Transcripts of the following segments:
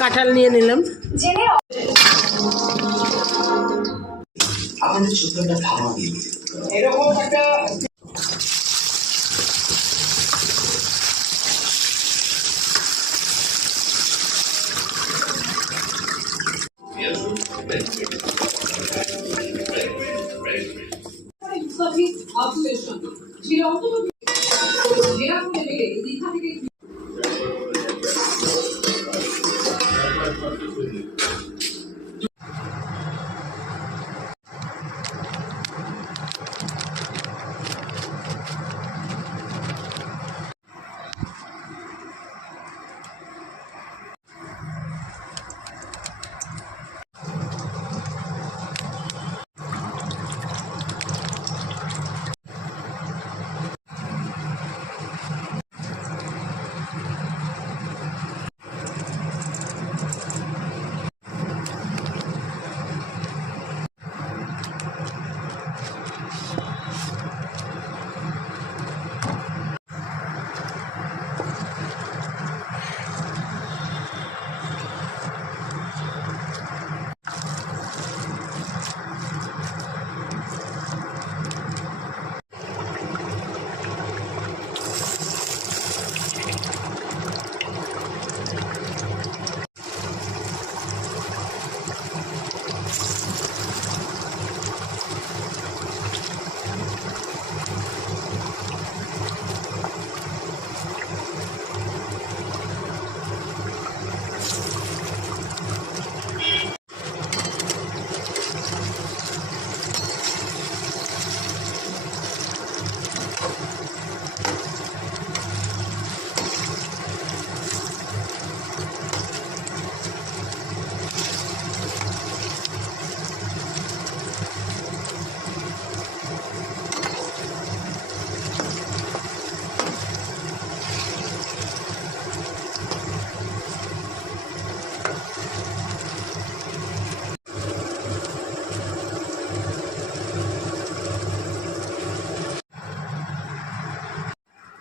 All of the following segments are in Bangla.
কাঁঠাল নিয়ে নিলাম। আপনাদের ছোট্ট একটা ধারণা দিয়ে এরকম একটা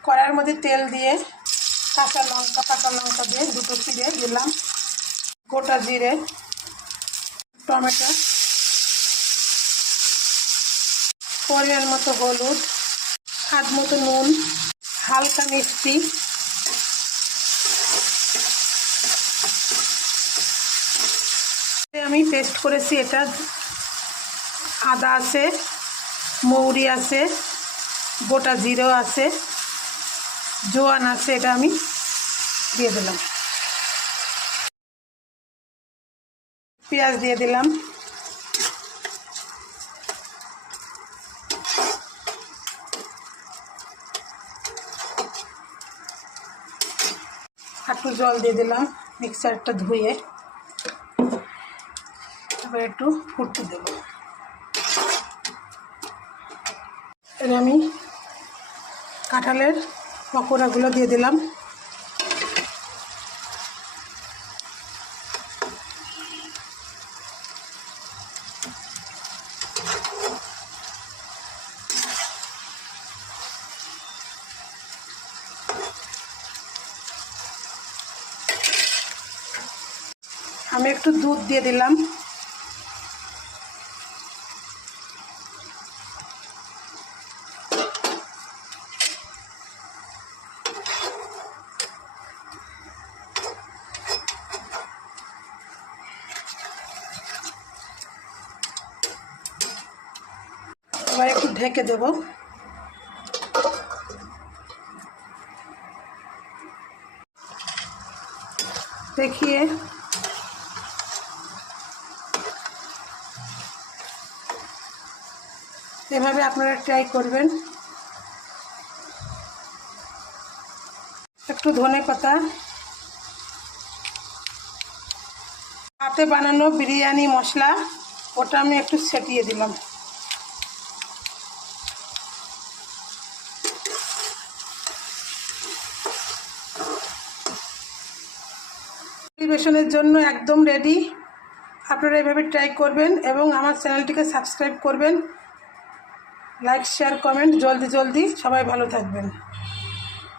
কড়াইয়ের মধ্যে তেল দিয়ে কাঁচা লঙ্কা দিয়ে দুটো চিড়ে দিলাম, গোটা জিরে, টমেটো, পরিমাণ মতো হলুদ, স্বাদ মতো নুন, হালকা মিষ্টি, আমি পেস্ট করেছি। এটা আদা আছে, মৌরি আছে, গোটা জিরে আছে, জোয়ান আছে, এটা আমি দিয়ে দিলাম। পেঁয়াজ দিয়ে দিলাম, একটু জল দিয়ে দিলাম মিক্সারটা ধুয়ে। এবার একটু ফুটতে দেব। এবার আমি কাঁঠালের পকোড়াগুলো দিয়ে দিলাম। আমি একটু দুধ দিয়ে দিলাম। এবার একটু ঢেকে দেব। দেখিয়ে এভাবে আপনারা ট্রাই করবেন। একটু ধনেপাতা, হাতে বানানো বিরিয়ানি মশলা, ওটা আমি একটু ছিটিয়ে দিলাম। পরিবেশনের জন্য একদম রেডি। আপনারা এভাবে ট্রাই করবেন এবং আমার চ্যানেলটিকে সাবস্ক্রাইব করবেন। লাইক, শেয়ার, কমেন্ট জলদি সবাই ভালো থাকবেন।